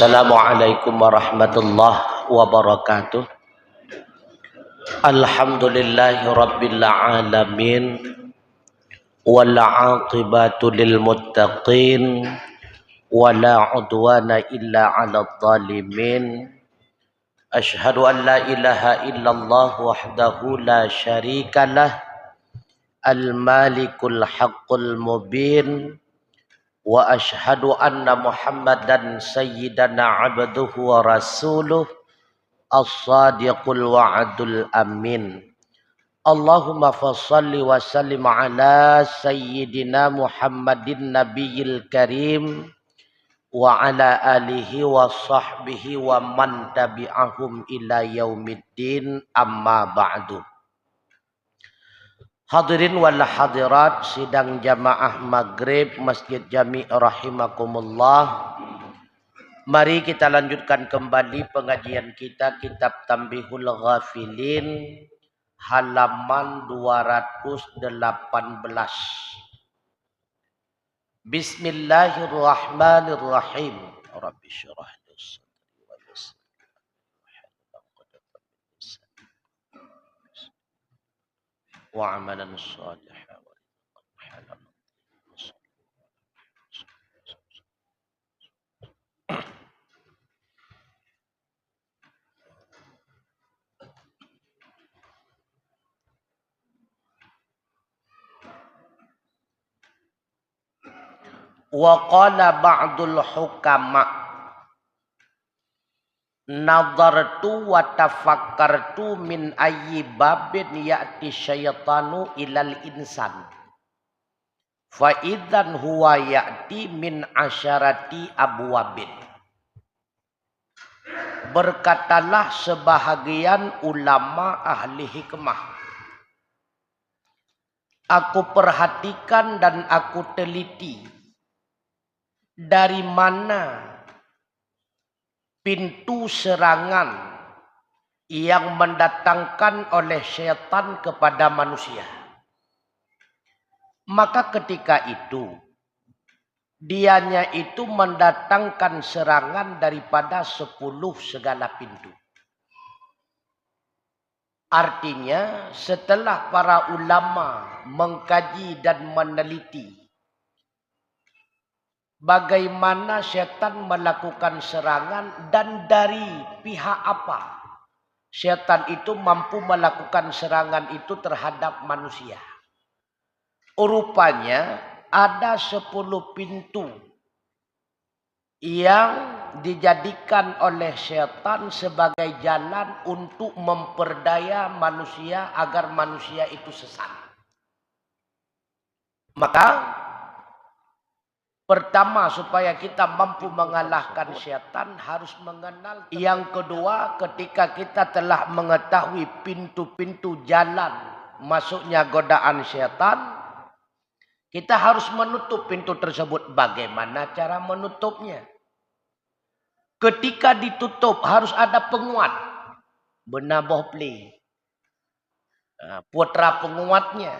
Assalamualaikum warahmatullahi wabarakatuh. Alhamdulillahi rabbil alamin wal aqibatu lil muttaqin wala udwana illa 'alal zalimin. Asyhadu an la ilaha illallah wahdahu la syarikalah al malikul haqqul mubin. Wa ashhadu anna Muhammadan sayyidana abduhu wa rasuluh as-sadiqul wa'adul amin. Allahumma fassalli wa sallim ala sayyidina Muhammadin nabiyil karim wa ala alihi wa sahbihi wa man tabi'ahum ila yaumiddin, amma ba'du. Hadirin wal hadirat sidang jamaah maghrib Masjid Jami' rahimakumullah. Mari kita lanjutkan kembali pengajian kita kitab Tanbihul Ghafilin halaman 218. Bismillahirrahmanirrahim. Rabbi syrah li sadri wa yassir wa amalan shalihan wa rizqan wa qala ba'dul hukama nadartu wa tafakkartu min ayyi babin ya'ti syaitanu ilal insan fa idzan huwa ya'ti min asyarati abwabin. Berkatalah sebahagian ulama ahli hikmah, aku perhatikan dan aku teliti dari mana pintu serangan yang mendatangkan oleh syaitan kepada manusia. Maka ketika itu dianya itu mendatangkan serangan daripada 10 segala pintu. Artinya setelah para ulama mengkaji dan meneliti bagaimana syaitan melakukan serangan dan dari pihak apa syaitan itu mampu melakukan serangan itu terhadap manusia. Rupanya ada 10 pintu yang dijadikan oleh syaitan sebagai jalan untuk memperdaya manusia agar manusia itu sesat. Maka pertama, supaya kita mampu mengalahkan syaitan harus mengenal. Yang kedua, ketika kita telah mengetahui pintu-pintu jalan masuknya godaan syaitan, kita harus menutup pintu tersebut. Bagaimana cara menutupnya? Ketika ditutup harus ada penguat. Benaboh play. Putra penguatnya.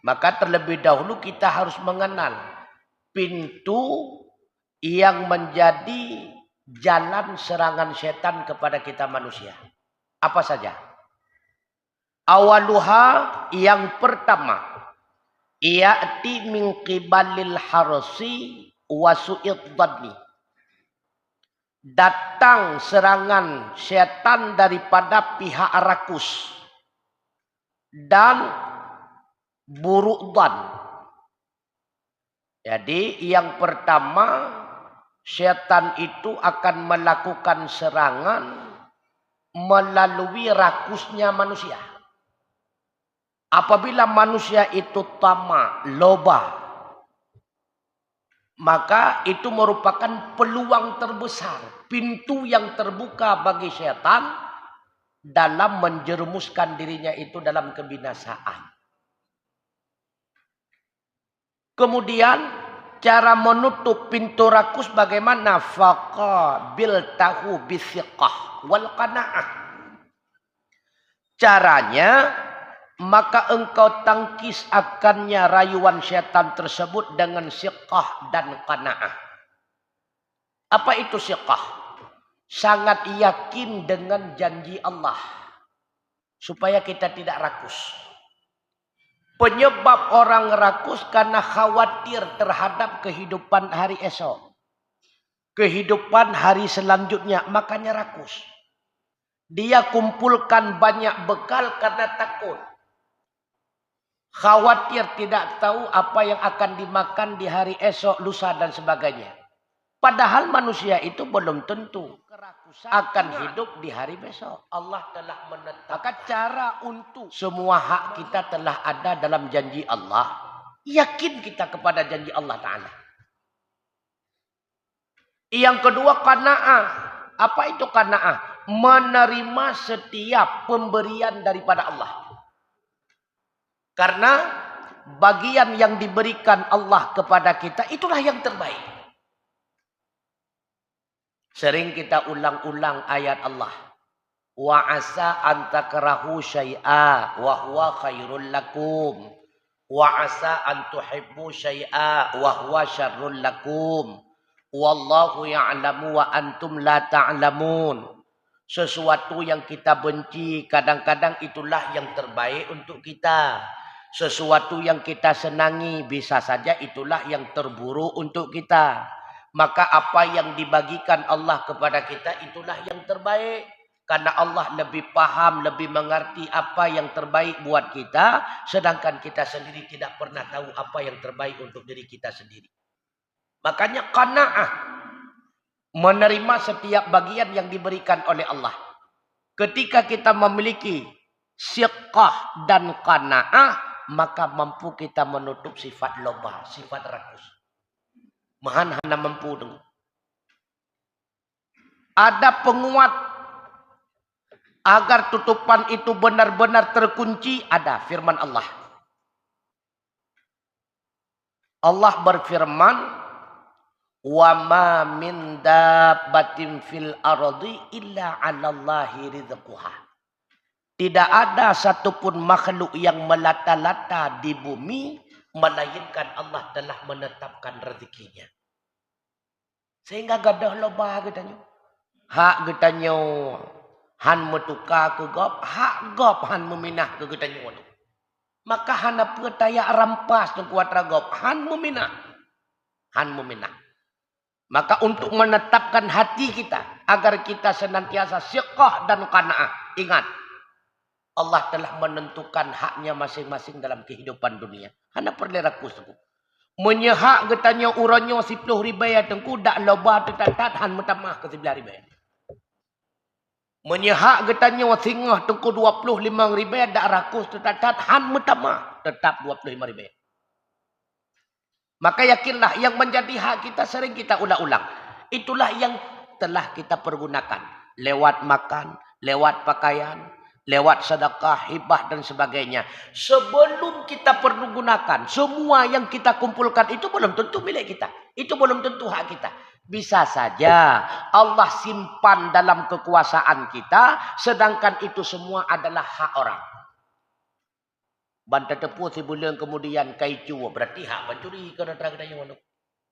Maka terlebih dahulu kita harus mengenal pintu yang menjadi jalan serangan setan kepada kita manusia. Apa saja? Awaluha, yang pertama, ya'ti min qibalil harsi wa su'id dhanni. Datang serangan setan daripada pihak rakus dan buruk dhan. Jadi yang pertama, syaitan itu akan melakukan serangan melalui rakusnya manusia. Apabila manusia itu tamak, loba, maka itu merupakan peluang terbesar, pintu yang terbuka bagi syaitan dalam menjerumuskan dirinya itu dalam kebinasaan. Kemudian cara menutup pintu rakus bagaimana? Faqabil tahu bisiqah wal qanaah. Caranya, maka engkau tangkis akannya rayuan syaitan tersebut dengan siqah dan qanaah. Apa itu siqah? sangat yakin dengan janji Allah. Supaya kita tidak rakus. Penyebab orang rakus karena khawatir terhadap kehidupan hari esok. Kehidupan hari selanjutnya, makanya rakus. Dia kumpulkan banyak bekal karena takut. Khawatir tidak tahu apa yang akan dimakan di hari esok, lusa dan sebagainya. Padahal manusia itu belum tentu akan hidup di hari besok. Allah telah menetapkan. Maka cara untuk semua hak kita telah ada dalam janji Allah. Yakin kita kepada janji Allah Ta'ala. Yang kedua, qanaah. Apa itu qanaah? Menerima setiap pemberian daripada Allah. Karena bagian yang diberikan Allah kepada kita itulah yang terbaik. Sering kita ulang-ulang ayat Allah. Wa asa an takrahu syai'a wa huwa khairul lakum. Wa asa an tuhibbu syai'a wa huwa syarrul lakum. Wallahu ya'lamu wa antum la ta'lamun. Sesuatu yang kita benci kadang-kadang itulah yang terbaik untuk kita. Sesuatu yang kita senangi bisa saja itulah yang terburuk untuk kita. Maka apa yang dibagikan Allah kepada kita itulah yang terbaik. Karena Allah lebih paham, lebih mengerti apa yang terbaik buat kita. Sedangkan kita sendiri tidak pernah tahu apa yang terbaik untuk diri kita sendiri. Makanya qanaah. Menerima setiap bagian yang diberikan oleh Allah. Ketika kita memiliki siqah dan qanaah, maka mampu kita menutup sifat loba, sifat rakus. Mahan hana mampu dong. Ada penguat agar tutupan itu benar-benar terkunci. Ada firman Allah. Allah berfirman, wa ma min dabbatin fil ardi illa 'alallahi rizquha. Tidak ada satupun makhluk yang melata-lata di bumi melainkan Allah telah menetapkan rezekinya. Sehingga gadah loba katanya. Hak katanya han metuka ke gop, hak gop han meminah ke katanya. Maka hana pertaya rampas tu kuat ragop, han meminah. Han meminah. Maka untuk menetapkan hati kita agar kita senantiasa siqah dan qanaah, ingat Allah telah menentukan haknya masing-masing dalam kehidupan dunia. Hana perlu rakus tu. Menyehak getanya urannya 10 ribu tengku dak loba tetatat han metamah ke 11 ribu. Menyehak getanya singah tengku 25 ribu dak rakus tetatat han metamah tetap 25 ribu. Maka yakinlah yang menjadi hak kita sering kita ulang-ulang. Itulah yang telah kita pergunakan. Lewat makan, lewat pakaian, lewat sedekah, hibah dan sebagainya. Sebelum kita pergunakan, semua yang kita kumpulkan itu belum tentu milik kita. Itu belum tentu hak kita. Bisa saja Allah simpan dalam kekuasaan kita, sedangkan itu semua adalah hak orang. Bantai tepu sebulan kemudian kaicu berarti hak pencuri kena terang-terang yang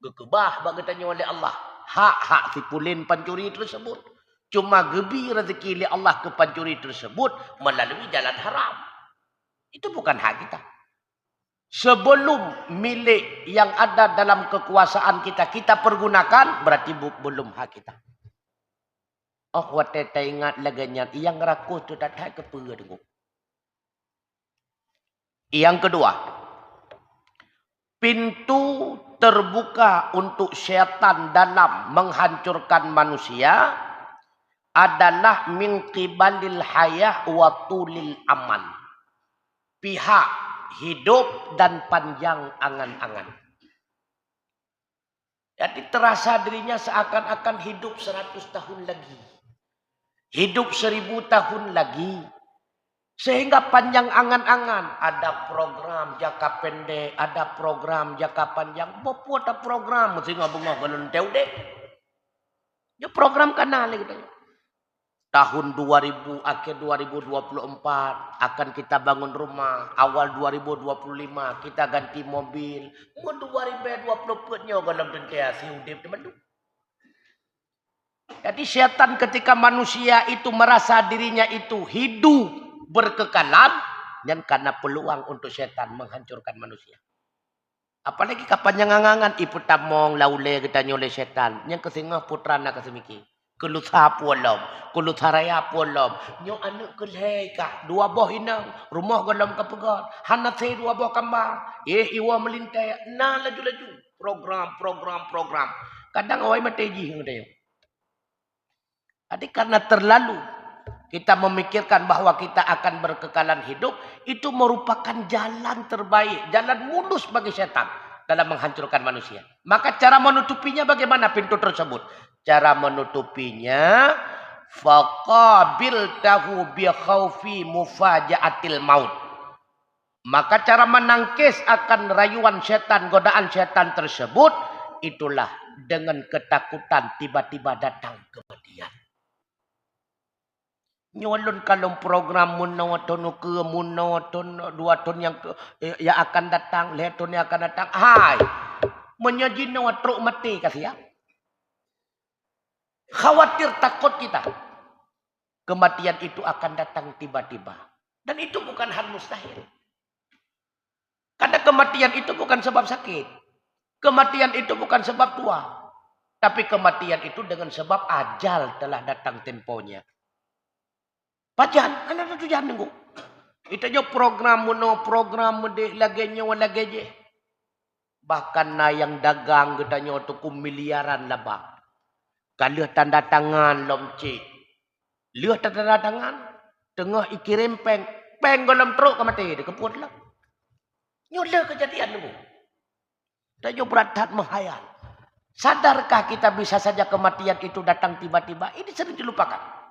gekebah bagetanya oleh Allah. Hak-hak si pulin pencuri tersebut. Cuma gebi rezeki oleh Allah ke pencuri tersebut melalui jalan haram. Itu bukan hak kita. Sebelum milik yang ada dalam kekuasaan kita, kita pergunakan, berarti belum hak kita. Oh, wateta ingat laganya, yang rakus tu tak hak kepala dengung. Yang kedua, pintu terbuka untuk syaitan dalam menghancurkan manusia adalah min qibalil hayah wa tulil amal. Pihak hidup dan panjang angan-angan. Jadi terasa dirinya seakan-akan hidup 100 tahun lagi. Hidup 1000 tahun lagi. Sehingga panjang angan-angan. Ada program jangka pendek. Ada program jangka panjang. Bopo ada program. Mesti ngabungah galenteu deh. Ya program kanal gitu. Tahun 2000, akhir 2024 akan kita bangun rumah. Awal 2025 kita ganti mobil. Mau 2024 nya dalam tentiasi udip teman tu. Jadi setan ketika manusia itu merasa dirinya itu hidup berkekalan, dan karena peluang untuk setan menghancurkan manusia. Apalagi kapan yang ngangan ipu tamong laule kita nyole setan. Yang kesingah putra nak kesemiki. Kelutha puolom, kelutharaya puolom. Nyo anak kelhei kah dua boh inang, rumah galam kapegat. Hana se dua boh kambang. Iwa melintai. Nah laju-laju. Program. Kadang awai mateji ngadayo. Jadi karena terlalu kita memikirkan bahwa kita akan berkekalan hidup, itu merupakan jalan terbaik, jalan mulus bagi setan dalam menghancurkan manusia. Maka cara menutupinya bagaimana pintu tersebut? Cara menutupinya, faqabiltahu bi khaufi mufaja'atil maut. Maka cara menangkis akan rayuan setan, godaan setan tersebut, itulah dengan ketakutan tiba-tiba datang kematian. Nyolon kalau program munawaton ke munawaton 2 tahun yang akan datang, 5 tahun yang akan datang. Hai, menyaji nawatruk mati kasih ya. Khawatir takut kita. Kematian itu akan datang tiba-tiba. Dan itu bukan hal mustahil. Karena kematian itu bukan sebab sakit. Kematian itu bukan sebab tua. Tapi kematian itu dengan sebab ajal telah datang temponya. Pajan, anak itu jangan nunggu. Itu aja program deh lagi je. Bahkan na yang dagang kita nyoto miliaran labang. Kalau tanda tangan lomci, lihat tanda tangan, tengah ikirim peng golem teruk ke mati, dikeput lah. Nyola kejadian nunggu. Kita berat menghayal. Sadarkah kita bisa saja kematian itu datang tiba-tiba? Ini sering dilupakan.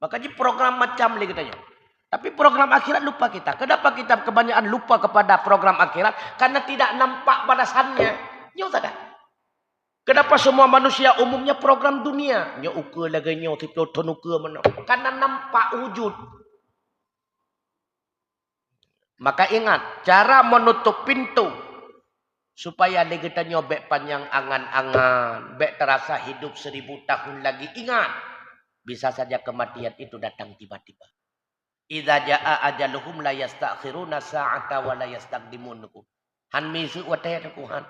Makanya program macam lagi katanya. Tapi program akhirat lupa kita. Kenapa kita kebanyakan lupa kepada program akhirat? Karena tidak nampak balasannya. Nyo tak? Kenapa semua manusia umumnya program dunia? Nyo uke lagi nyo tiplo tonuke mana? Karena nampak wujud. Maka ingat, cara menutup pintu supaya lagi kita nyo bek panjang angan-angan, bek terasa hidup 1000 tahun lagi. Ingat. Bisa saja kematian itu datang tiba-tiba. Idza jaa ajaluhum la yastakhiruna sa'ata wa la yastaqdimun. Han misu wate ku han.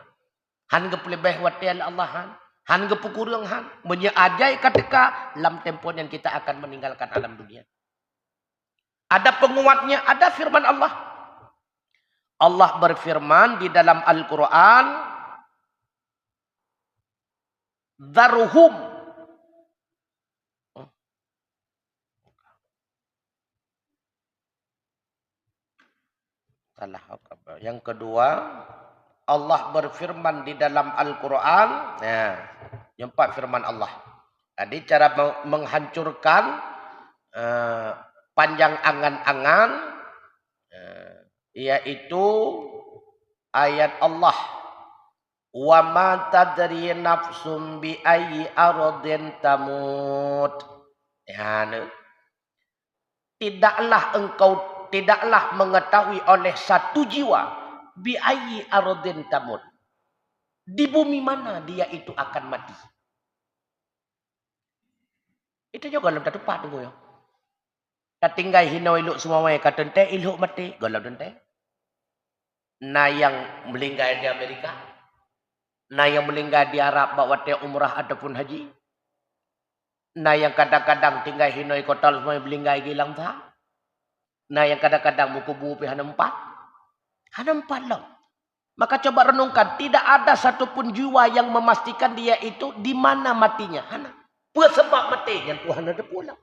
Han geplebeh wate Allah han gepukurung han. Menye ajai ketika lam tempo yang kita akan meninggalkan alam dunia. Ada penguatnya, ada firman Allah. Allah berfirman di dalam Al-Qur'an, "Dzaruhum." Yang kedua, Allah berfirman di dalam Al-Quran. Nah, yang 4 firman Allah. Jadi cara menghancurkan panjang angan-angan, yaitu ayat Allah. Wa ma tadri nafsum bi ayyi ardin tamut. Ya, tidaklah mengetahui oleh satu jiwa bi ayyi ardin tamut. Di bumi mana dia itu akan mati. Itu juga dalam tepat tu ya. Katinggai hinau iluk semua mai katente iluk mati galau dente. Na yang melinggai di Amerika, na yang melinggai di Arab bawa te umrah ataupun haji. Na yang kadang-kadang tinggal hinau kota semua melinggai gilang ta. Nah yang kadang-kadang buku-buku pihak 4. Hanya 4 lah. Maka coba renungkan. Tidak ada satupun jiwa yang memastikan dia itu di mana matinya. Hanya. Sebab mati. Yang Tuhan ada pula.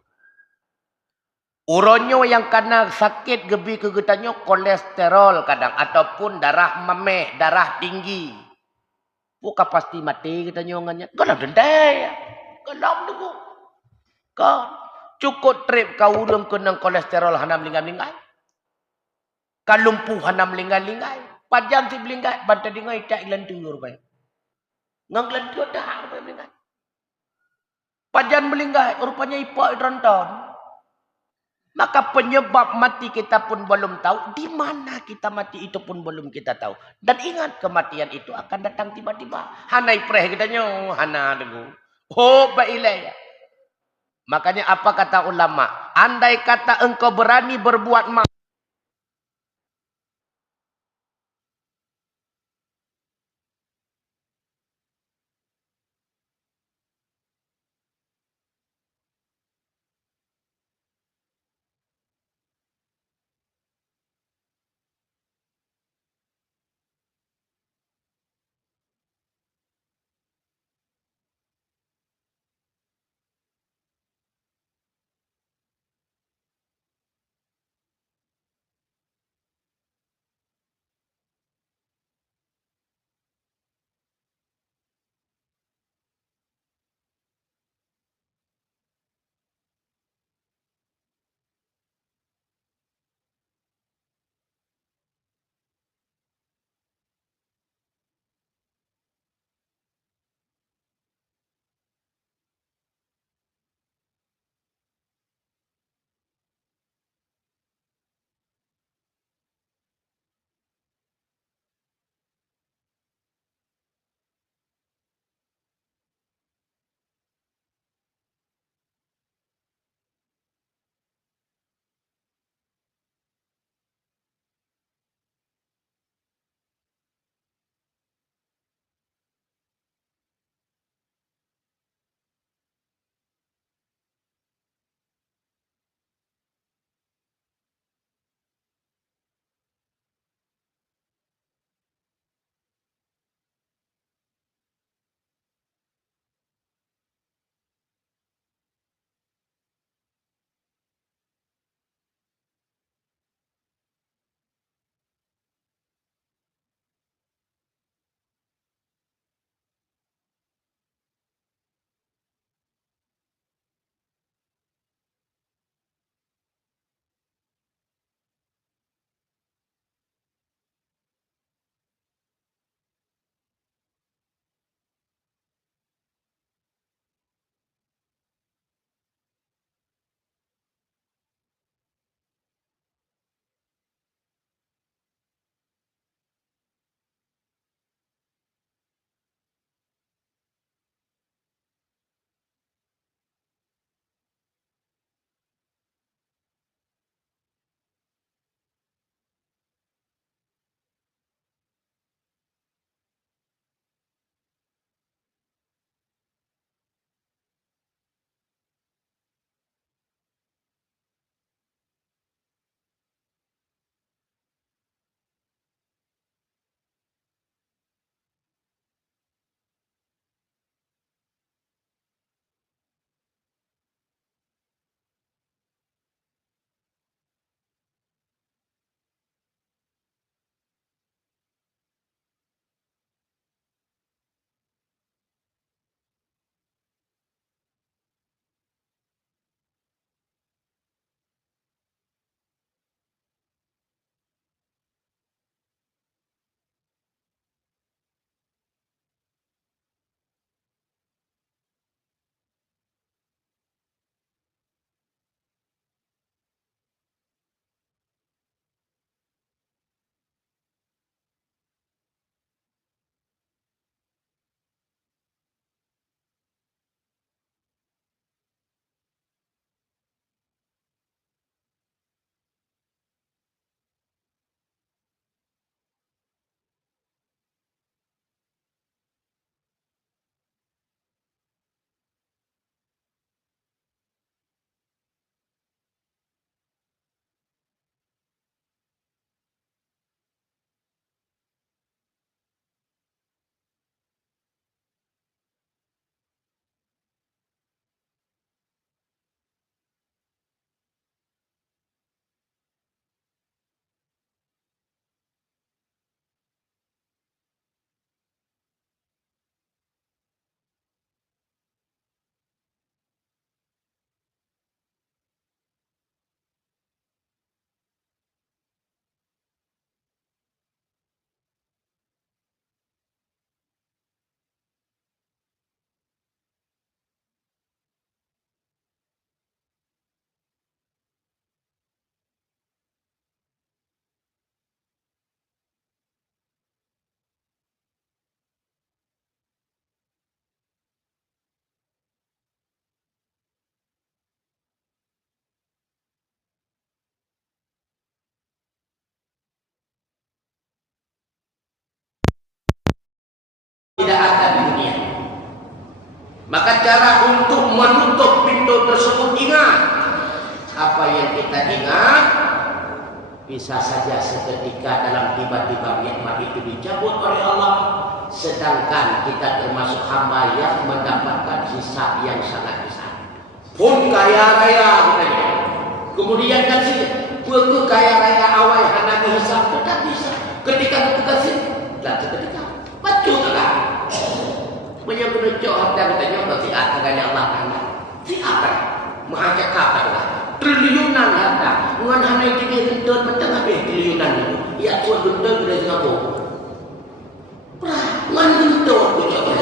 Uronyo yang kena sakit gebi kegetanyo kolesterol kadang. Ataupun darah memeh. Darah tinggi. Bukan pasti mati kita nyongannya. Galau dendai. Galau dulu. Kan. Cukup trip kau ulung kenang kolesterol hanam linggai-linggai. Kalumpuh hanam linggai-linggai. Pajam si linggai. Bantai linggai tak ilan tuyur. Ngang ilan tuyur dah. Pajam melinggai. Rupanya ipak irantan. Maka penyebab mati kita pun belum tahu. Di mana kita mati itu pun belum kita tahu. Dan ingat kematian itu akan datang tiba-tiba. Hanai preh kita nyo. Hana dengu. Oh, bailaya. Makanya apa kata ulama? Andai kata engkau berani berbuat maksiat, cara untuk menutup pintu tersebut, ingat. Apa yang kita ingat, bisa saja seketika dalam tiba-tiba nikmat itu dicabut oleh Allah. Sedangkan kita termasuk hamba yang mendapatkan hisab yang sangat besar. Pun kaya raya katanya. Kemudian kasih, pun kaya raya awal hana hisab tetap bisa. Ketika itu kasih, dan seketika betul tak? Punya penunjuk harta katanya bagi katanya Allah Taala. Si apa? Maha cakap kata. Triliunan harta. Dengan hana yang kita hendak betul habis triliunan itu. Ya tuan betul dari Singapura. Ngan bentuk aku coba.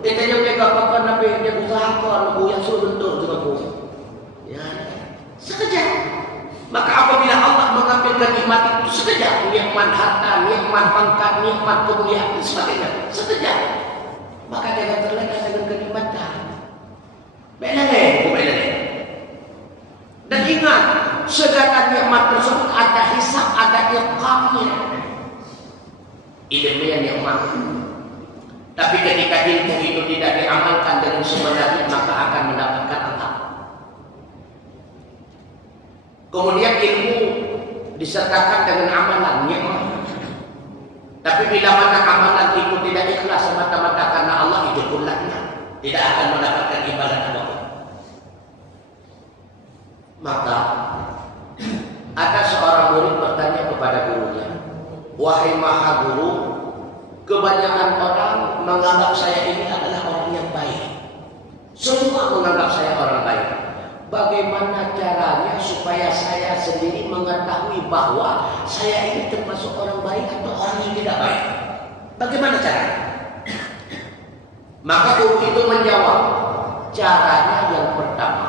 Dia tanya mereka apa nabi dia usahakan yang suruh bentuk Singapura. Ya, sekejap. Maka apabila Allah mengambil nikmat itu sekejap, nikmat harta, nikmat pangkat, nikmat kemuliaan dan sebagainya, sekejap, maka dia akan terlena dengan kenikmatan. Benar. Dan ingat, segala nikmat tersebut ada hisab, ada iqamnya. Ilmu yang nikmat. Tapi ketika ilmu itu tidak diamalkan dengan sebenarnya, maka akan mendapatkan azab. Kemudian ilmu disertakan dengan amalan nikmat. Tapi bila mana amalan itu tidak ikhlas semata-mata karena Allah, itu pun laknat, tidak akan mendapatkan ibadah apapun. Maka ada seorang murid bertanya kepada gurunya, "Wahai maha guru, kebanyakan orang menganggap saya ini adalah orang yang baik. Semua menganggap saya orang baik. Bagaimana caranya supaya saya sendiri mengetahui bahwa saya ini termasuk orang baik atau orang yang tidak baik? Bagaimana caranya?" Maka guru itu menjawab, caranya yang pertama,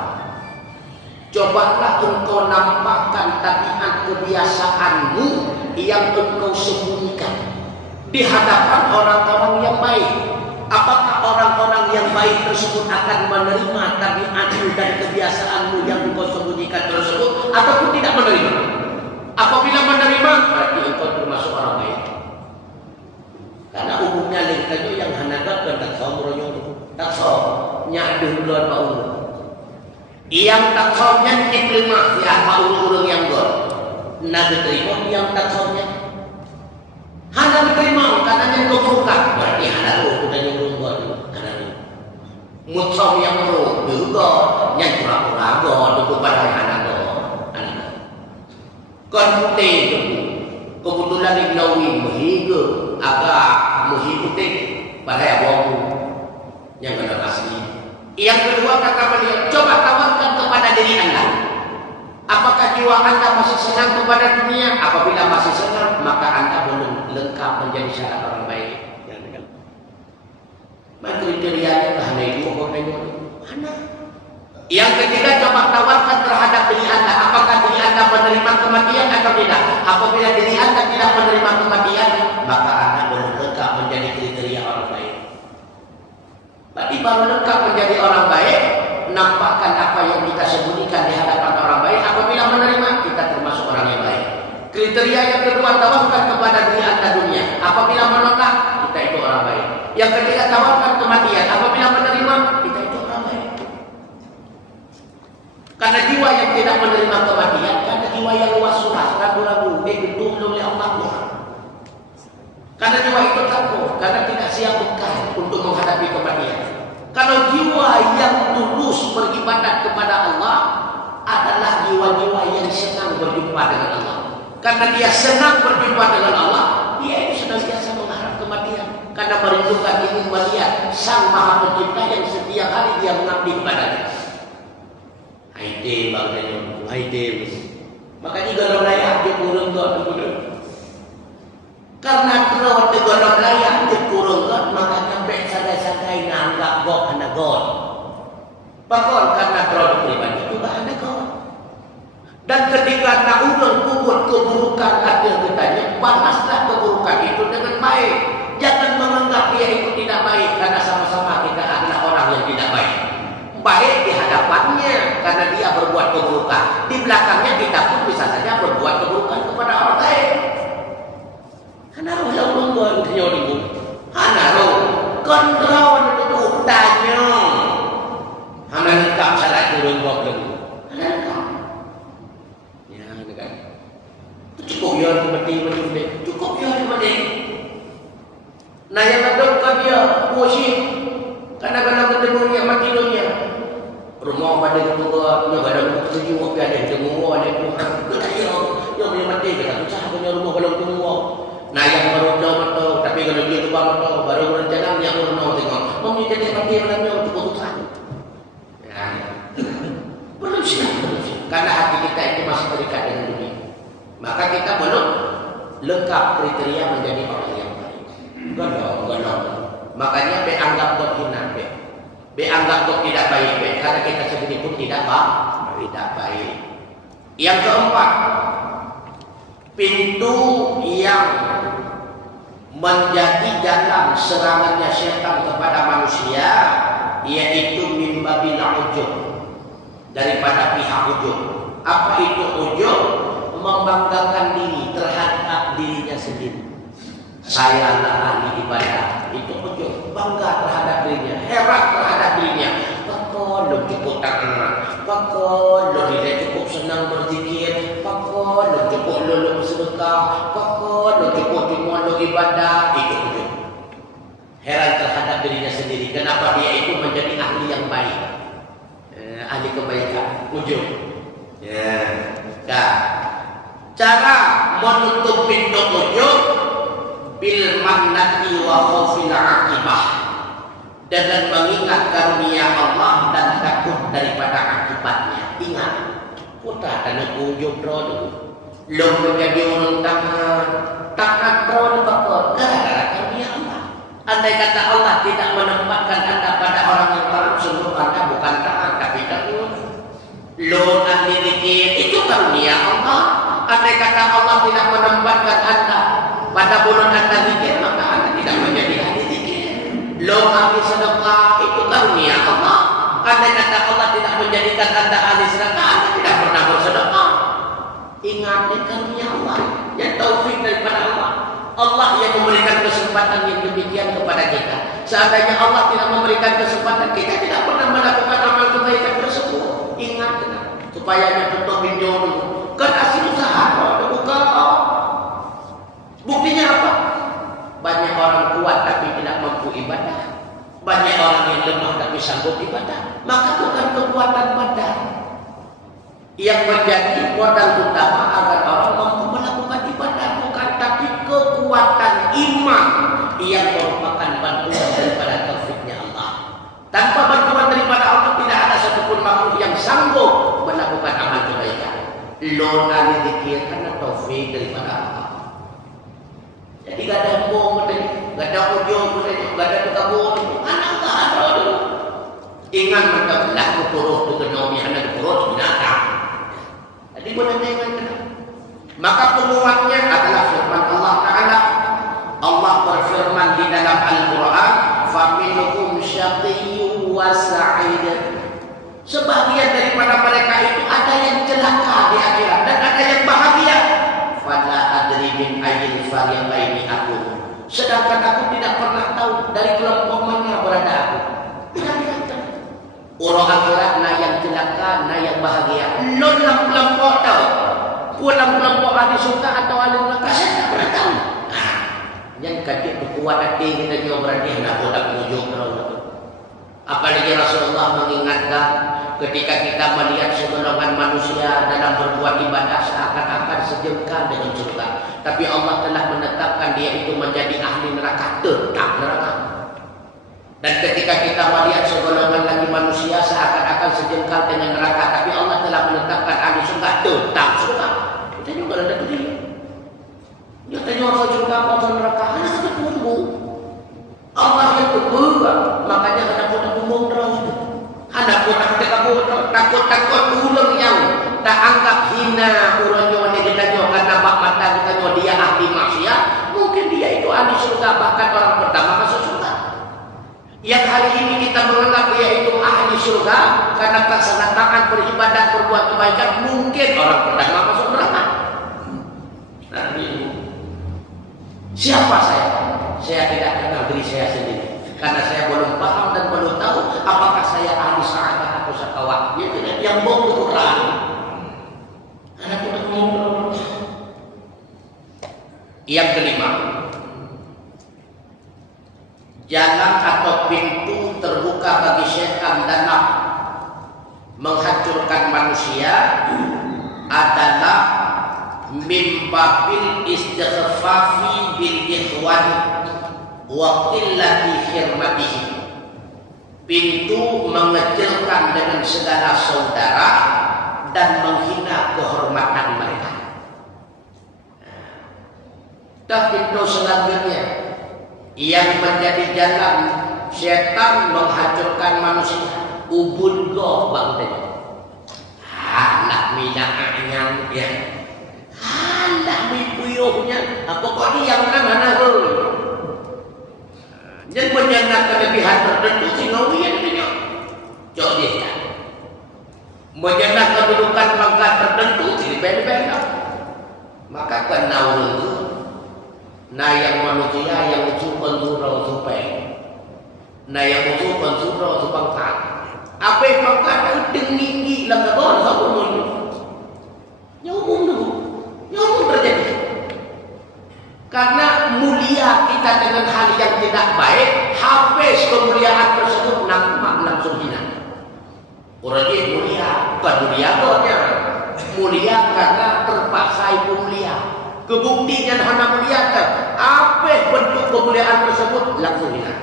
cobalah engkau nampakkan tabiat kebiasaanmu yang engkau sembunyikan di hadapan orang-orang yang baik. Apakah orang-orang yang baik tersebut akan menerima tabiatmu dan kebiasaanmu yang engkau sembunyikan tersebut, ataupun tidak menerima? Apabila menerima, berarti engkau termasuk orang baik. Karena umumnya lingkanya yang hanagat dan tak somronya tak somnya duluan Pak Ulu. Yang tak somnya diterima ya Pak Ulu yang gol. Nah diterima yang tak somnya. Hana diterima karena yang keburukan, berarti hana lu udah nyuruh gol. Hana lu. Mutsom yang perlu juga yang pura-pura gol itu pada hana gol. Hana. Konte kebetulan di Nawi mehiga agak mengikuti pada yang yang kena asli. Yang kedua kata beliau, coba tawarkan kepada diri anda, apakah jiwa anda masih senang kepada dunia? Apabila masih senang, maka anda belum lengkap menjadi syarat orang baik. Maka kriterianya hanya itu mana? Yang ketiga, coba tawarkan terhadap diri anda, apakah diri anda menerima kematian atau tidak? Apabila diri anda tidak menerima kematian, maka anda belum lengkap menjadi kriteria orang baik. Berarti baru lengkap menjadi orang baik, nampakkan apa yang kita sembunyikan di hadapan orang baik. Apabila menerima, kita termasuk orang yang baik. Kriteria yang kedua, tawarkan kepada diri anda dunia. Apabila menolak, kita itu orang baik. Yang ketiga, tawarkan kematian. Apabila menerima, kita itu orang baik. Karena jiwa yang tidak menerima kematian, karena jiwa yang was-was, ragu-ragu, digendung oleh Allah. Karena jiwa itu takut, karena tidak siap bekal untuk menghadapi kematian. Kalau jiwa yang tulus beribadat kepada Allah adalah jiwa-jiwa yang senang berjumpa dengan Allah. Karena dia senang berjumpa dengan Allah, dia itu senantiasa mengharap kematian. Karena merindukan ingin melihat Sang Maha Pencipta yang setiap hari dia mengabdi kepadanya. Haide bangnya, haide. Makanya kalau layak dia kurang dulu. Karena kalau kalau layak dia kurang maka sampai sadai-sadai nanggap gok anak gol. Bahkan karena kalau pribadi juga anak gol. Dan ketika nak ulang kubur keburukan ada katanya, balaslah keburukan itu dengan baik. Jangan menganggap dia itu tidak baik, karena sama-sama kita adalah orang yang tidak baik. Baik di hadapannya karena dia berbuat keburukan, di belakangnya kita pun bisa saja berbuat keburukan kepada orang lain. Hana roh yang lungguan kenyoribu, hana roh kontrol itu tanya cukup ya di mati mati cukup ya di mati. Nah yang ada bukan dia musik. Kadang-kadang ketemu yang mati dunia. Rumah pada ketua, dia ada buku sejuk, ada ketemu, ada Tuhan. Kita yang mati kita susah punya rumah kalau ketemu. Nah yang baru tahu betul, tapi kalau dia lupa betul, baru berencana yang baru tahu tengok. Mungkin jadi mati malamnya untuk keputusan. Ya, belum siap. Karena hati kita itu masih terikat dengan dunia. Maka kita belum lengkap kriteria menjadi orang yang baik. Gondong. Makanya beanggap kok hina, beanggap kok tidak baik, karena kita sendiri pun tidak baik. Yang keempat, pintu yang menjadi jalan serangannya syaitan kepada manusia, yaitu mimbabil ujub, daripada pihak ujub. Apa itu ujub? Membanggakan diri terhadap dirinya sendiri. Saya lah ahli ibadah, itu ujub, bangga terhadap dirinya, heran terhadap dirinya. Pakon cukup taat, pakon tidak cukup senang berzikir, pakon cukup lulu bersedekah, pakon cukup dimulai ibadah, itu ujub. Heran terhadap dirinya sendiri. Kenapa dia itu menjadi ahli yang baik, ahli kebaikan, ujub. Ya, dah. Cara menutup pintu ujub bil mannati wa khaufil aqibah, dengan mengingat karunia Allah dan takut daripada akibatnya. Ingat, kita tak ujub dulu. Belum menjadi orang tangan dulu bakal gara-gara karunia Allah. Andai kata Allah tidak menempatkan anda pada orang yang taat, sungguh anda bukan taat tapi takut. Lo ahli zikir itu karunia Allah. Andai kata Allah tidak menempatkan anda pada bulan anda zikir, maka anda tidak menjadi ahli zikir. Lo ahli sedekah itu karunia Allah. Andai kata Allah tidak menjadikan anda ahli sedekah, anda tidak pernah bersedekah. Ingat, karunia Allah, yang taufik daripada Allah. Allah yang memberikan kesempatan yang demikian kepada kita. Seandainya Allah tidak memberikan kesempatan, kita tidak pernah melakukan amal kebaikan tersebut. Ingat, supaya tutup pintu dulu. Kan hasil usaha buka. Buktinya apa? Banyak orang kuat tapi tidak mampu ibadah. Banyak orang yang lemah tapi sanggup ibadah. Maka bukan kekuatan badan yang menjadi modal utama agar orang mampu melakukan ibadah, bukan, tapi kekuatan iman yang merupakan bantuan daripada taufiknya Allah. Tanpa bantuan daripada Allah tidak ada satupun makhluk yang sanggup melakukan amal kebaikan. Lo ahli zikir karena taufik daripada Allah. Jadi gak ada bohong tadi, gak ada ujung tadi, gak ada tukabung, anak tak ada dulu. Ingat mentablah kukuruh tu kenomi anak kukuruh binatang. Jadi boleh ingat. Maka penguatnya adalah firman Allah Ta'ala. Allah berfirman di dalam Al-Quran, فَمِنْهُمْ شَقِيٌّ وَسَعِيدٌ. Sebagian daripada mereka itu ada yang celaka di akhirat dan ada yang bahagia. Fala adri min ayyil fariqaini aku. Sedangkan aku tidak pernah tahu dari kelompok mana berada aku. Tidak tahu. Orang akhirat na yang celaka, na yang bahagia. Lo dalam kelompok tahu. Pulang kelompok ahli surga atau ahli neraka, saya tidak pernah tahu. Yang kecil kekuatan kita juga berarti hendak bolak menuju kerana. Apalagi Rasulullah mengingatkan ketika kita melihat segolongan manusia dalam berbuat ibadah seakan-akan sejengkal dengan surga, tapi Allah telah menetapkan dia itu menjadi ahli neraka, tetap neraka. Dan ketika kita melihat segolongan lagi manusia seakan-akan sejengkal dengan neraka, tapi Allah telah menetapkan ahli surga, tetap surga. Kita juga ada berdiri. Dia tanya orang surga apa neraka, hanya kita tunggu. Allah yang kedua, makanya hendak pun umum terus. Hendak pun takut ulang yang tak anggap hina orang yang kita nyo karena bak mata kita nyo dia ahli maksiat, mungkin dia itu ahli surga, bahkan orang pertama masuk surga. Yang hari ini kita menganggap dia itu ahli surga karena terlaksana taat beribadah berbuat kebaikan, mungkin orang pertama masuk neraka. Nah, siapa saya? Saya tidak kenal diri saya sendiri. Karena saya belum paham dan belum tahu apakah saya ahli sa'adah atau syakawat. Yang bohong itu Quran. Karena kita ngomong Yang kelima, jalan atau pintu terbuka bagi syaitan dalam menghancurkan manusia adalah mimbabil istighfafi bil ikhwan wa qillati khirmatihi. Pintu mengecilkan dengan segala saudara dan menghina kehormatan mereka. Dan pintu selanjutnya yang menjadi jalan syaitan menghancurkan manusia, ubun go bang. Anak minyak anyang ya. Anak mipuyuhnya. Pokoknya yang mana hoi. Jadi menyenang kelebihan tertentu sehingga dia punya. Jauh dia. Menyenang kedudukan pangkat tertentu jadi beda-beda. Maka kenal dulu. Nah yang manusia yang usupan surau supaya. Nah yang usupan surau supangkat. Apa yang pangkat itu tinggi lah kebon sama mulut. Nyambung dulu. Nyambung terjadi. Karena mulia kita dengan hal yang tidak baik, habis kemuliaan tersebut langsung hina. Orang ini mulia, bukan mulia gonya. Mulia karena terpaksa itu mulia. Kebuktinya hanya mulia kan. Apa bentuk kemuliaan tersebut langsung hina.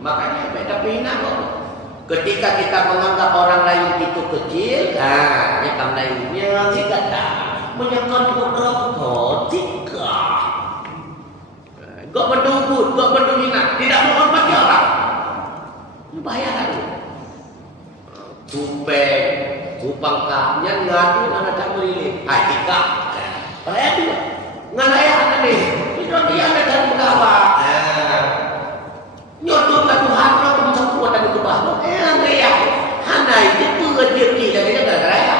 Makanya beda hina kok. Ketika kita menganggap orang lain itu kecil, yang lainnya sih kata. Menyekan putra ketika gak mendukut, gak mendominat, tidak menghormati orang. Ini bayangkan supeng, supangkapnya ngadu anak tak melilit adika bayar juga ngalayan nih itu dia ada dalam pegawai nyodoh ke Tuhan lo kamu sempurna dan itu bahwa ngaya hana itu kerja dari negara ya.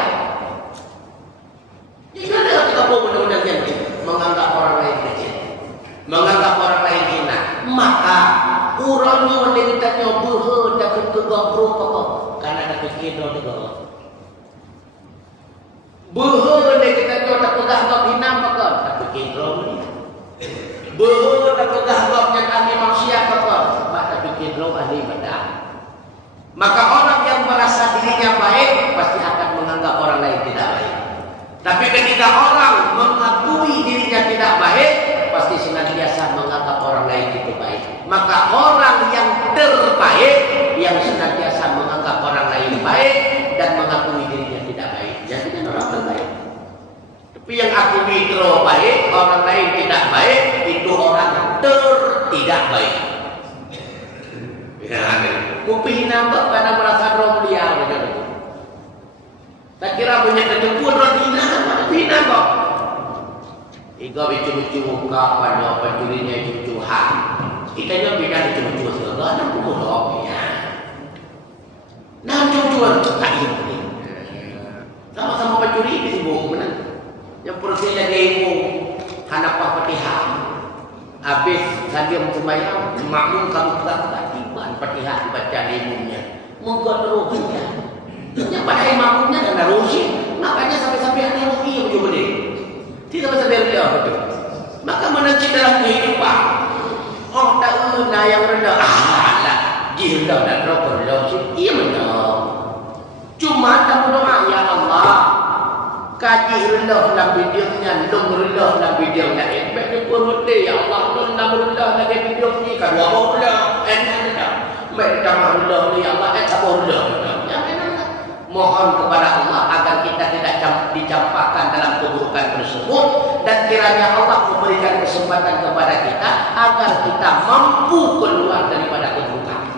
Mudah-mudahan yang menganggap orang lain kecil, menganggap orang lain hina, maka urangnya wanda kita nyobuh takut kegobro kok, karena ada kekido juga. Buh wanda kita nyobuh takut gahgab hina kok, takut kekido ni. Buh takut gahgab yang ahli manusia kok, takut kekido ahli badan. Maka orang yang merasa dirinya baik pasti akan menganggap orang lain tidak baik. Tapi ketika orang mengakui dirinya tidak baik, pasti senantiasa menganggap orang lain itu baik. Maka orang yang terbaik, yang senantiasa menganggap orang lain baik dan mengakui dirinya tidak baik, jadi kan orang terbaik. Tapi yang akui terlalu baik, orang lain tidak baik, itu orang tidak baik. Kupih nambah karena merasa mulia. Tak kira banyak kejemput orang hina kok. Ika bicu-bicu muka pada pencurinya cucuhan. Kita nya pindah cucu segala ada bodoh ya. Nah cucuan tak ini. Sama-sama pencuri disibuk benar. Yang persiapan ilmu hanapah petihan. Habis sadia sembahyang makmum kamu tak tiban petihan baca ilmunya. Moga terus ya. Yang pada imamnya kan narusi, makanya sampai-sampai ada rugi yang menjadi benih. Tidak sampai dia betul. Maka menanti dalam kehidupan, oh tak una yang rendah, lah, jihlah dan rokok sih, iya benar. Cuma kamu doa ya Allah, kaji rendah dalam videonya, long rendah dalam videonya, baik pun ya Allah, long rendah dalam video ni, kan wabah rendah, rendah, mereka rendah ni Allah, rendah. Mohon kepada Allah agar kita tidak dicampakkan dalam keburukan tersebut dan kiranya Allah memberikan kesempatan kepada kita agar kita mampu keluar daripada keburukan.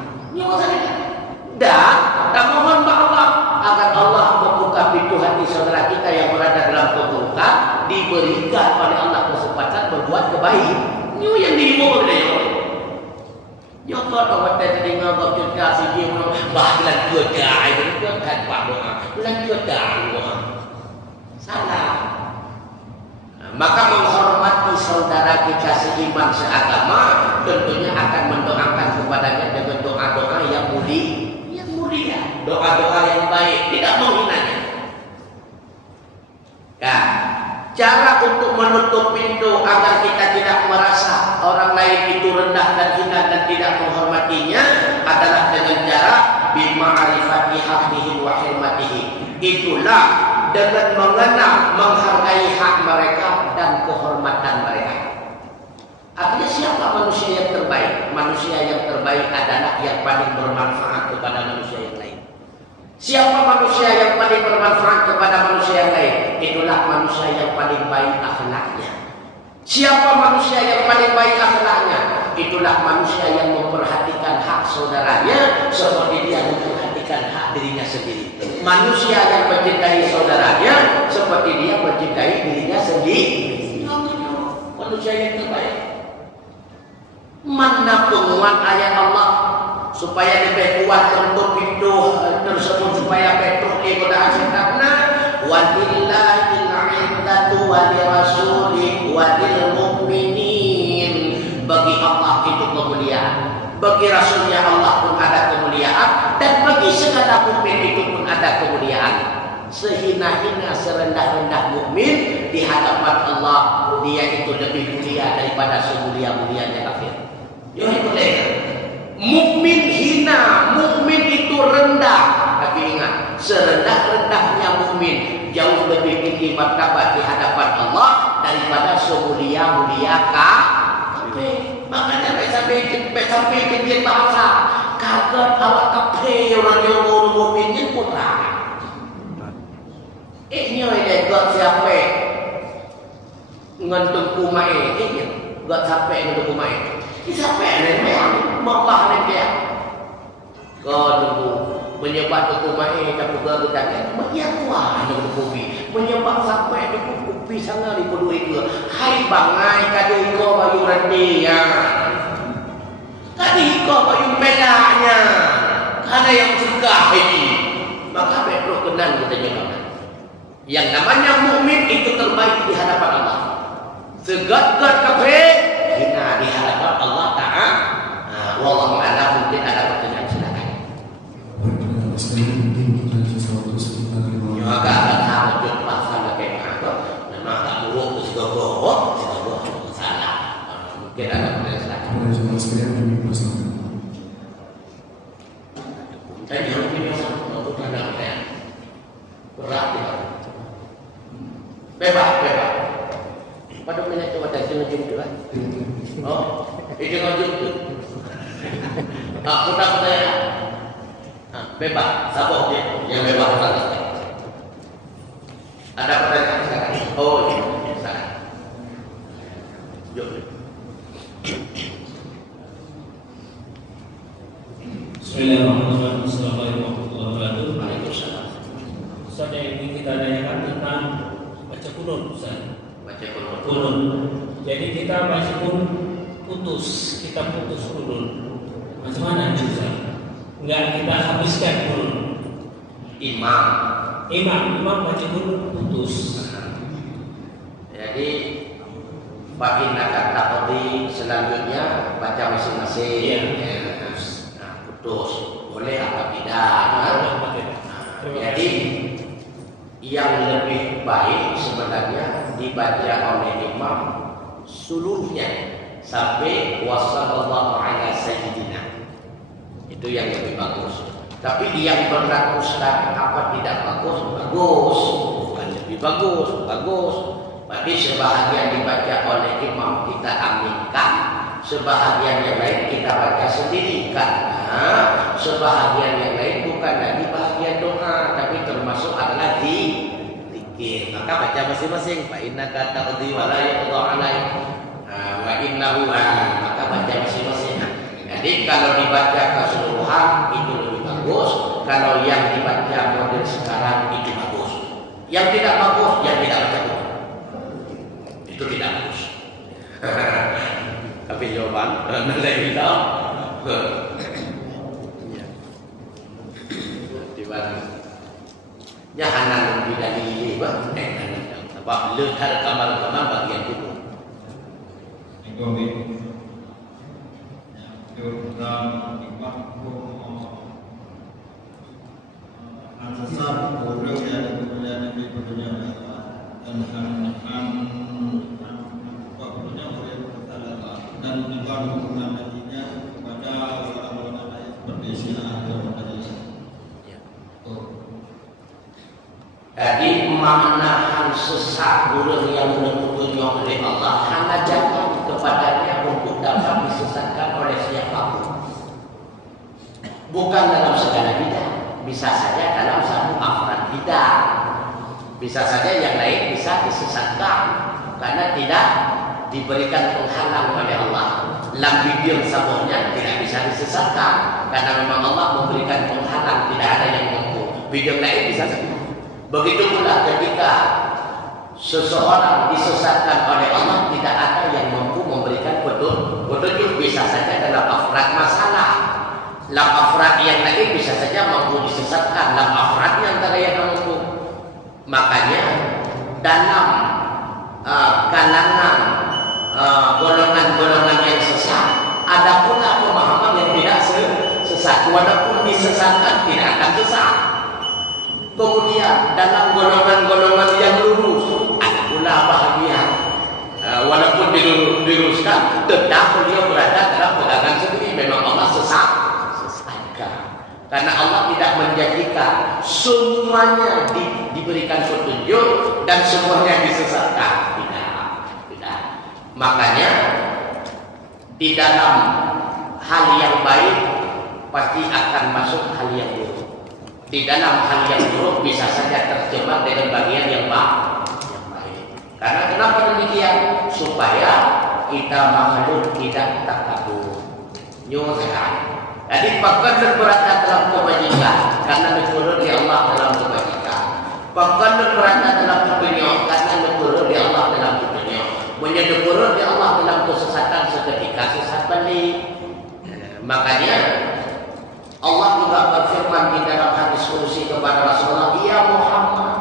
Dan mohon kepada Allah agar Allah membuka pintu hati saudara kita yang berada dalam keburukan, diberikan oleh Allah kesempatan berbuat kebaikan. Ini yang dihimbau oleh Allah. Nyokot orang telinga kau cerita si dia pun bahagian kerja itu kan tanpa doa, bulan kerja doa salah. Maka menghormati saudara kita seiman seagama tentunya akan mendoakan kepadanya dengan doa-doa yang mulia, doa-doa yang baik, tidak menghinanya. Ya, Cara untuk menutup pintu agar kita tidak merasa orang lain itu rendah dan hina dan tidak menghormatinya adalah dengan cara bima'rifati haqqihi wa hurmatihi. Itulah dengan mengenal, menghargai hak mereka dan kehormatan mereka. Artinya siapa manusia yang terbaik? Manusia yang terbaik adalah yang paling bermanfaat kepada manusia yang lain. Siapa manusia yang paling bermanfaat kepada manusia yang lain? Itulah manusia yang paling baik akhlaknya. Siapa manusia yang paling baik akhlaknya? Itulah manusia yang memperhatikan hak saudaranya seperti dia memperhatikan hak dirinya sendiri. Manusia yang mencintai saudaranya seperti dia mencintai dirinya sendiri. Manusia yang terbaik. Mana penguat ayat Allah supaya lebih kuat untuk pintu tersebut supaya betul godaan setan. Walillahil 'izzatu wa lirasuli wa lil mu'minin. Bagi Allah itu kemuliaan, bagi Rasulnya Allah pun ada kemuliaan, dan bagi segala mukmin itu pun ada kemuliaan. Sehina-hina serendah-rendah mukmin di hadapan Allah, dia itu lebih mulia daripada semulia-mulianya kafir. Mukmin hina, mukmin itu rendah, tapi ingat, serendah-rendahnya mukmin jauh lebih tinggi martabat di hadapan Allah daripada semulia-mulia kafir. Makanya sampai tinggi bahasa kagak awak kafir orang yang mukminnya pun lah. Ini ada gak siapa ngantung kumai ini, gak sampai ngantung kumai. Siapa yang Allah dia kau tunggu menyebab kumai tak buka kita bagi aku ada kopi menyebab sampai itu kopi sangat dipenuh itu. Hai bangai kado iko bayu rendia kado iko bayu bedanya karena yang suka ini maka perlu kenal kita jawab. Yang namanya mukmin itu terbaik di hadapan Allah. Segat-gat kafir hina di hadapan Allah Ta'ala. Wallahu a'lam. Mungkin ada pertanyaan, silakan. Ya agak ada jumpa sama kayak apa? Memang tak buruk segogoh salah. Mungkin ada pertanyaan, silakan. Tadi yang biasa bukan ada berat ya. Bebas. Pada punya coba tadi ngajum tu kan? Oh, itu ngajum tu. Aku tak percaya. Bebas, sabar je. Yang bebas tak. Ada pertanyaan sekarang? Oh, ini sekarang. Jom. Bismillahirrahmanirrahim. Assalamualaikum warahmatullahi wabarakatuh. Waalaikumsalam. Ustaz, yang ingin kita tanyakan tentang baca kunut, Ustaz. Baca kunut. Jadi kita baca kunut putus kunut. Macam mana itu, Ustaz? Enggak kita habiskan kunut. Imam baca kunut putus. Jadi bagi kata tadi selanjutnya baca masing-masing. Putus. Boleh apa tidak? Jadi yang lebih baik sebenarnya dibaca oleh imam seluruhnya sampai wassallallahu ala sayyidina. Itu yang lebih bagus. Tapi yang berat Ustaz apa tidak bagus? Bagus. Bukan lebih bagus. Berarti sebahagian dibaca oleh imam kita aminkan, sebahagian yang lain kita baca sendiri karena sebahagian yang lain bukan lagi bahagian doa tapi termasuk adalah zikir. Maka baca masing-masing. Fa innaka taqdi wa la yuqda alaik. Wa innahu maka baca masing-masing. Jadi kalau dibaca keseluruhan itu lebih bagus. Kalau yang dibaca model sekarang itu bagus. Yang tidak bagus, yang tidak baca itu tidak bagus. Tapi jawaban nilai kita di mana? Jangan tidak dilibat. Sebab lehar kamar bagian itu. Al-Sasar, orang yang kemudian Nabi berdunia dan bagaimana menanggapinya kepada orang-orang lain seperti Sina atau Majelis. Jadi makna sesat guru yang menuntunnya oleh Allah hanya jangan kepadanya untuk dapat disesatkan oleh siapapun. Bukan dalam segala bidang, bisa saja dalam satu afrad bidang. Bisa saja yang lain bisa disesatkan karena tidak diberikan penghalang oleh Allah. Lambidium sabornya tidak bisa disesatkan karena memang Allah memberikan penghalang, tidak ada yang mampu. Bidang lain bisa saja. Begitu pula ketika seseorang disesatkan oleh Allah, tidak ada yang mampu memberikan petunjuk. Bisa saja dalam afrad masalah. Dalam afrad yang lain bisa saja mampu disesatkan. Dalam afrad yang antara yang mampu. Makanya dalam kalangan golongan-golongan yang sesat, ada pula pemahaman yang tidak sesat. Walaupun disesatkan tidak akan sesat. Kemudian dalam golongan-golongan yang lurus ada pula bahagia. Walaupun diluruskan, tetap beliau berada dalam pegangan sendiri. Memang Allah sesatkan. Karena Allah tidak menjanjikan semuanya diberikan petunjuk dan semuanya disesatkan. Tidak. Makanya di dalam hal yang baik pasti akan masuk hal yang buruk. Di dalam hal yang buruk bisa saja terjemah dengan bagian yang baik. Karena kenapa demikian? Supaya kita makhluk tidak takabur. Nyusaha. Jadi bahkan berada dalam kebajikan karena menurut di Allah dalam kebajikan. Bahkan berada dalam dunia karena menurut di Allah dalam dunia. Menurut di Allah dalam kesesatan seketika sesat balik. Makanya Allah juga berfirman di dalam hadis kursi kepada Rasulullah, "Ya Muhammad,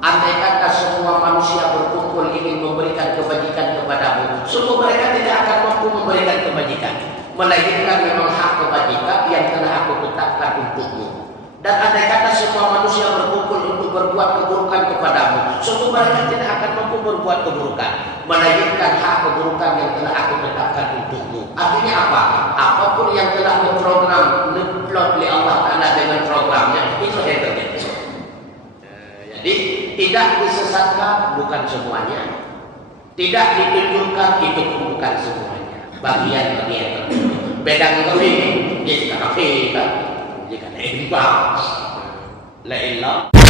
andai kata semua manusia berkumpul ingin memberikan kebajikan kepadamu, semua mereka tidak akan mampu memberikan kebajikan, melainkan memang hak kebajikan yang telah aku tetapkan untukmu. Dan andai kata semua manusia berkumpul untuk berbuat keburukan kepadamu, semua mereka tidak akan mampu berbuat keburukan, melainkan hak keburukan yang telah aku tetapkan untukmu." Artinya apa? Apapun yang telah diprogram oleh Allah Ta'ala dengan programnya, itu yang terjadi. Jadi tidak disesatkan bukan semuanya, tidak ditunjukkan itu pun bukan semuanya, bagian-bagian tertentu. Bedang kami, jika kafir, jika imbang, la ilah.